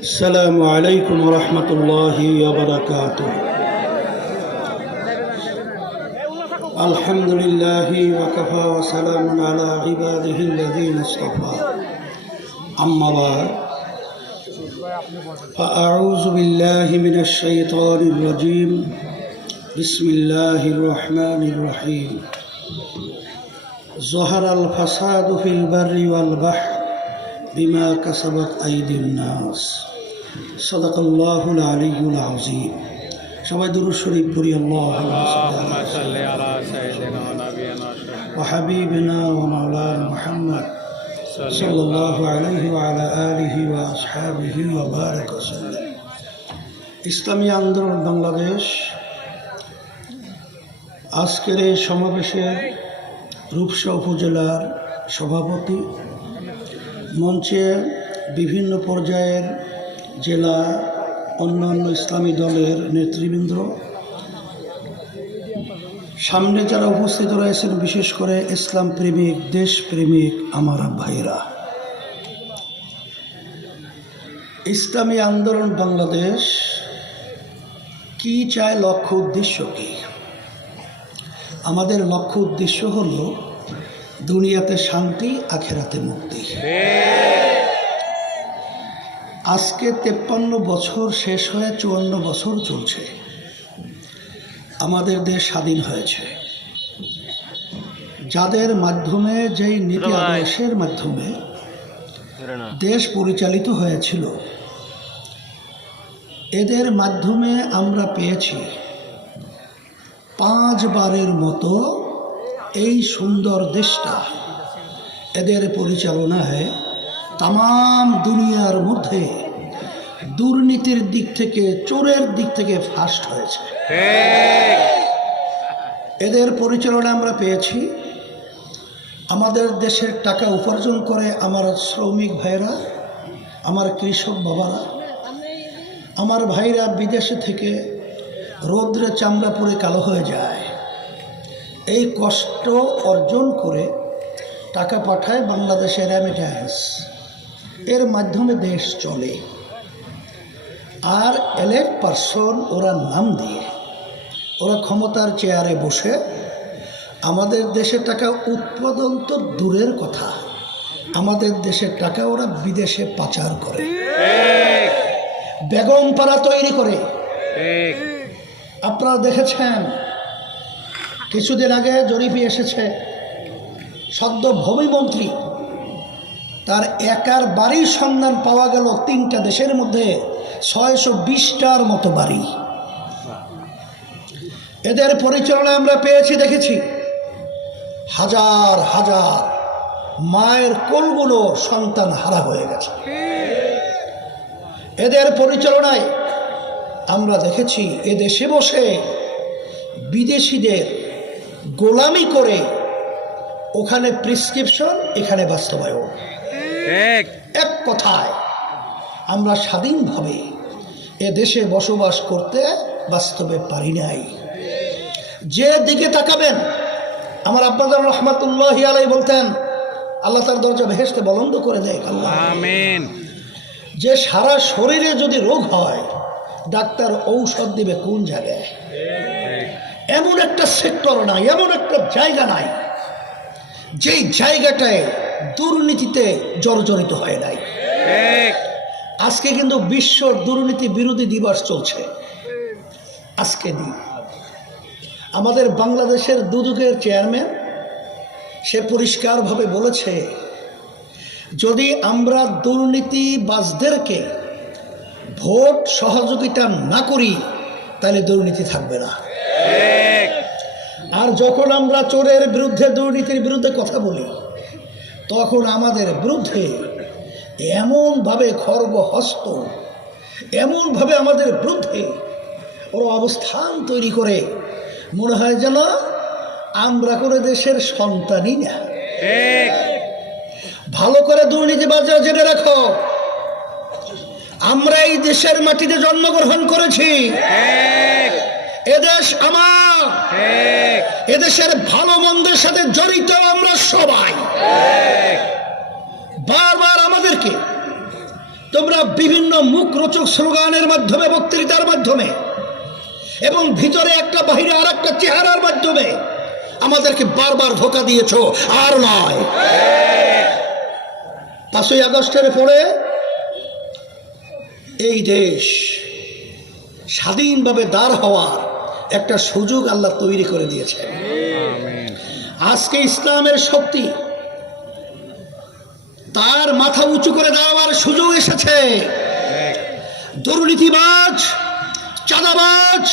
السلام عليكم ورحمة الله وبركاته. الحمد لله وكفى وسلام على عباده الذين اصطفى. أما بعد فأعوذ بالله من الشيطان الرجيم. بسم الله الرحمن الرحيم. ظهر الفساد في البر والبحر بما كسبت أيدي الناس. صدق الله العلي العظيم. সবাই দুরূদ শরীফ পড়ি। আল্লাহুম্মা সাল্লি আলা সাইয়্যিদিনা ওয়া নাবিয়িনা ওয়া হাবিবিনা ওয়া মাওলানা মুহাম্মদ সাল্লাল্লাহু আলাইহি ওয়া আলা আলিহি ওয়া আসহাবিহি ওয়া বারাকা ওয়াসাল্লাম। ইসলামী আন্দোলন বাংলাদেশ আজকের এই সমাবেশের রূপসা উপজেলার সভাপতি, মঞ্চে বিভিন্ন পর্যায়ের জেলা অন্যান্য ইসলামী দলের নেতৃবৃন্দ, সামনে যারা উপস্থিত রয়েছেন, বিশেষ করে ইসলাম প্রেমিক, দেশপ্রেমিক আমার ভাইরা, ইসলামী আন্দোলন বাংলাদেশ কি চায়, লক্ষ্য উদ্দেশ্য কি? আমাদের লক্ষ্য উদ্দেশ্য হল দুনিয়াতে শান্তি, আখেরাতে মুক্তি। আজকে 53 বছর শেষ হয়ে 54 বছর চলছে আমাদের দেশ স্বাধীন হয়েছে। যাদের মাধ্যমে, যেই নীতি আদর্শের মাধ্যমে দেশ পরিচালিত হয়েছিল, এদের মাধ্যমে আমরা পেয়েছি 5 বারের মতো এই সুন্দর দেশটা এদের পরিচালনায় তাম দুনিয়ার মধ্যে দুর্নীতির দিক থেকে, চোরের দিক থেকে ফার্স্ট হয়েছে। এদের পরিচালনা আমরা পেয়েছি। আমাদের দেশের টাকা উপার্জন করে আমার শ্রমিক ভাইরা, আমার কৃষক বাবারা, আমার ভাইরা বিদেশে থেকে রৌদ্রে চামড়া পরে কালো হয়ে যায়, এই কষ্ট অর্জন করে টাকা পাঠায় বাংলাদেশের রেমিট্যান্স, এর মাধ্যমে দেশ চলে। আর এলেক্ট পারসন ওরা নাম দিয়ে, ওরা ক্ষমতার চেয়ারে বসে আমাদের দেশের টাকা উৎপাদন তো দূরের কথা, আমাদের দেশের টাকা ওরা বিদেশে পাচার করে, বেগম পাড়া তৈরি করে। আপনারা দেখেছেন, কিছুদিন আগে জরিপে এসেছে, সদ্য ভূমিমন্ত্রী তার একার বাড়ির সন্ধান পাওয়া গেল 3টা দেশের মধ্যে 620টার মতো বাড়ি। এদের পরিচালনা আমরা পেয়েছি, দেখেছি হাজার হাজার মায়ের কোলগুলো সন্তান হারা হয়ে গেছে। এদের পরিচালনায় আমরা দেখেছি এদেশে বসে বিদেশিদের গোলামি করে, ওখানে প্রেসক্রিপশন, এখানে বাস্তবায়ন। এক কথায় আমরা স্বাধীনভাবে এ দেশে বসবাস করতে বাস্তবে পারি নাই। যে দিকে তাকাবেন, আমার আব্বাজান রহমাতুল্লাহি আলাইহি বলতেন, আল্লাহ তার দরজা বেহেশতে বলন্দ করে দেয়। আল্লাহ আমিন। যে সারা শরীরে যদি রোগ হয়, ডাক্তার ঔষধ দিবে কোন জায়গায়? এমন একটা সেক্টর নাই, এমন একটা জায়গা নাই যেই জায়গাটায় দুর্নীতিতে জর্জরিত হয় নাই। আজকে কিন্তু বিশ্ব দুর্নীতি বিরোধী দিবস চলছে। আজকে দিন আমাদের বাংলাদেশের দুদকের চেয়ারম্যান, সে পরিষ্কারভাবে বলেছে, যদি আমরা দুর্নীতিবাজদেরকে ভোট সহযোগিতা না করি, তাহলে দুর্নীতি থাকবে না। আর যখন আমরা চোরের বিরুদ্ধে, দুর্নীতির বিরুদ্ধে কথা বলি, তখন আমাদের বিরুদ্ধে এমনভাবে খর্গহস্ত, এমনভাবে আমাদের বিরুদ্ধে ওরা অবস্থান তৈরি করে, মনে হয় যেন আমরা কোনো দেশের সন্তানই না। ভালো করে দুর্নীতিবাজরা জেনে রাখো, আমরা এই দেশের মাটিতে জন্মগ্রহণ করেছি। এদেশ আমার, এদেশের ভালো মন্দের সাথে জড়িত আমরা সবাই। বারবার আমাদেরকে তোমরা বিভিন্ন মুখরোচক স্লোগানের মাধ্যমে, বক্তৃতার মাধ্যমে এবং ভিতরে একটা বাহিরে আর একটা চেহারার মাধ্যমে আমাদেরকে বারবার ধোঁকা দিয়েছ, আর নয়। 5ই আগস্টের পরে এই দেশ স্বাধীনভাবে দাঁড় হওয়ার একটা সুযোগ আল্লাহ তৈরি করে দিয়েছে। আজকে ইসলামের শক্তি তার মাথা উঁচু করে দাঁড়াবার সুযোগ এসেছে। দুর্নীতিবাজ, চাঁদাবাজ,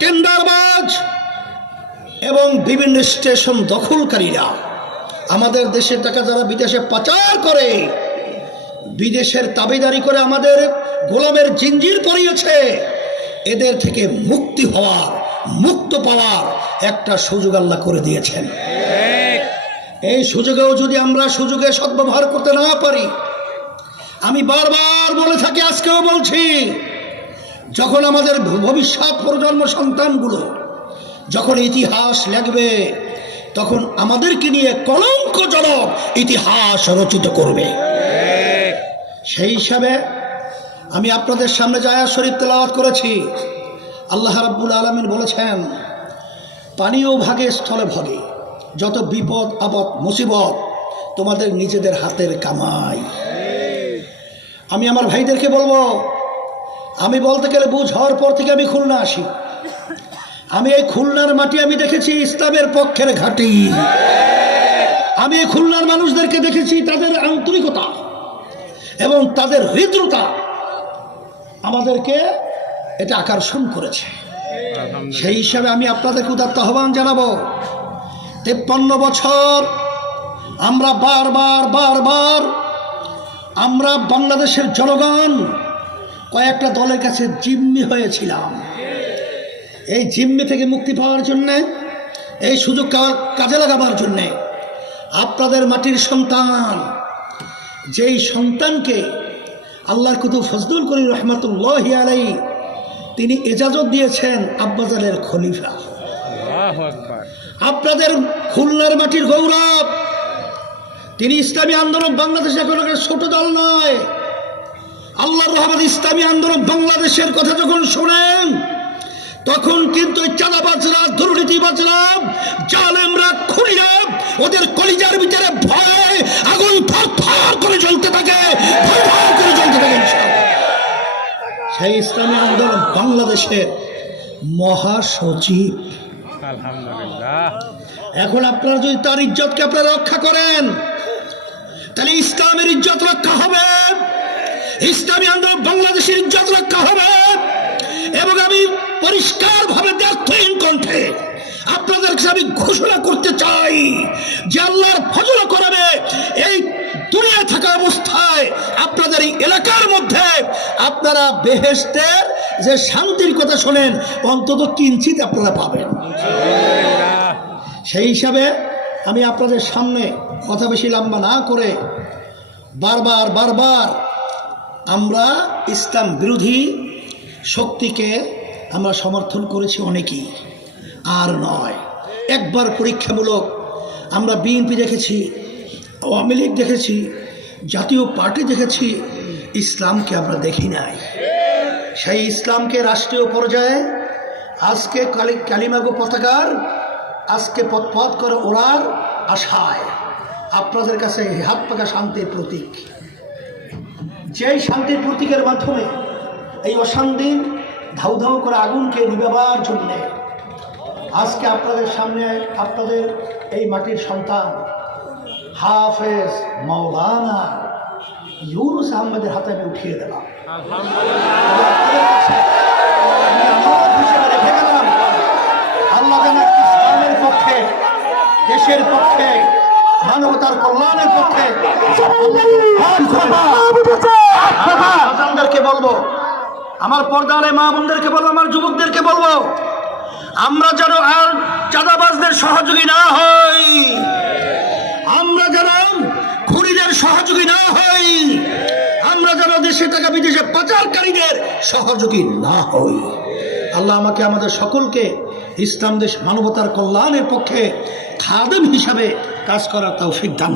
টেন্ডারবাজ এবং বিভিন্ন স্টেশন দখলকারীরা আমাদের দেশের টাকা যারা বিদেশে পাচার করে, বিদেশের তাবেদারি করে আমাদের গোলামের জিঞ্জির পরিয়েছে, এদের থেকে মুক্তি হওয়ার, মুক্ত পাওয়ার একটা সুযোগ আল্লাহ করে দিয়েছেন। এই সুযোগেও যদি আমরা সুযোগে সদ্ব্যবহার করতে না পারি, আমি বারবার বলে থাকি, আজকেও বলছি, যখন আমাদের ভবিষ্যৎ প্রজন্ম সন্তানগুলো যখন ইতিহাস লিখবে, তখন আমাদেরকে নিয়ে কলঙ্কজনক ইতিহাস রচিত করবে। সেই হিসাবে আমি আপনাদের সামনে যে আয়াত শরীফ তেলাওয়াত করেছি, আল্লাহ রাব্বুল আলামিন বলেছেন, পানিও ভাগে স্থলে ভাগে, যত বিপদ আপদ মুসিবত তোমাদের নিজেদের হাতের কামাই। আমি আমার ভাইদেরকে বলবো, আমি বলতে গেলে বুঝ হওয়ার পর থেকে আমি খুলনা আসি। আমি এই খুলনার মাটি আমি দেখেছি ইসলামের পক্ষের ঘাঁটি। আমি এই খুলনার মানুষদেরকে দেখেছি, তাদের আন্তরিকতা এবং তাদের হৃদ্রতা আমাদেরকে এটা আকর্ষণ করেছে। সেই হিসাবে আমি আপনাদেরকে উদাত্ত আহ্বান জানাবো, 53 বছর আমরা বারবার আমরা বাংলাদেশের জনগণ কয়েকটা দলের কাছে জিম্মি হয়েছিলাম। এই জিম্মি থেকে মুক্তি পাওয়ার জন্যে, এই সুযোগ কাজে লাগাবার জন্যে আপনাদের মাটির সন্তান, যেই সন্তানকে আল্লাহর কুতুব ফজলুল করিম রহমাতুল্লাহি আলাইহি তিনি এজাজত দিয়েছেন আব্বাজানের খলিফা। আপনাদের খুলনার মাটির গৌরব, তিনি ইসলামী আন্দোলন বাংলাদেশে কোনো ছোট দল নয়। আল্লাহর রহমত ইসলামী আন্দোলন বাংলাদেশের কথা যখন শোনেন, তখন কিন্তু চাঁদাবাজরা, দুর্নীতিবাজরা, জালেমরা, খুনিরা, ওদের কলিজার ভিতরে ভয় আগুন থরথর করে জ্বলতে থাকে, ভয় করে জ্বলতে থাকে। সেই ইসলামী আন্দোলন বাংলাদেশের মহাসচিব। আলহামদুলিল্লাহ। এখন আপনারা যদি তার ইজ্জতকে আপনারা রক্ষা করেন, তাহলে ইসলামের ইজ্জত রক্ষা হবে, ইসলামী আন্দোলন বাংলাদেশের ইজ্জত রক্ষা হবে। এবং আমি পরিষ্কারভাবে দ্ব্যর্থহীন কণ্ঠে আপনাদের কাছে আমি ঘোষণা করতে চাই যে আল্লাহর ফজল করাবে এই দুনিয়া থাকা অবস্থায় আপনাদের এই এলাকার মধ্যে আপনারা বেহেশতের যে শান্তির কথা শোনেন, অন্তত কিঞ্চিত আপনারা পাবেন। সেই হিসাবে আমি আপনাদের সামনে কথা বেশি লম্বা না করে বারবার আমরা ইসলাম বিরোধী শক্তিকে আমরা সমর্থন করেছি অনেকেই, আর নয়। একবার পরীক্ষামূলক আমরা বিএনপি দেখেছি, আওয়ামী লীগ দেখেছি, জাতীয় পার্টি দেখেছি, ইসলামকে আমরা দেখি নাই। সেই ইসলামকে রাষ্ট্রীয় পর্যায়ে আজকে কালিমাগো পতাকার আজকে পথ করে ওড়ার আশায় আপনাদের কাছে হাত পাকা শান্তির প্রতীক, যেই শান্তির প্রতীকের মাধ্যমে এই অশান্তি ধাউ ধাউ করে আগুনকে নিভাবার জন্যে আজকে আপনাদের সামনে আপনাদের এই মাটির সন্তান হাফেজ মাওলানা ইউনুস আহমেদের হাতে আমি উঠিয়ে দিলাম। রেখে গেলাম আল্লাহ ইসলামের পক্ষে, দেশের পক্ষে, মানবতার কল্যাণের পক্ষে। আপনাদেরকে বলবো, আমার পর্দারে মা বোনদেরকে বলবো, আমার যুবকদেরকে বলবো, আমরা যেন আর চাঁদাবাজদের সহযোগী না হই, আমরা যেন খুনিদের সহযোগী না হই, আমরা যেন দেশে টাকা বিদেশে পাচারকারীদের সহযোগী না হই। আল্লাহ আমাকে আমাদের সকলকে ইসলাম দেশ মানবতার কল্যাণের পক্ষে খাদেম হিসাবে কাজ করার তৌফিক দান।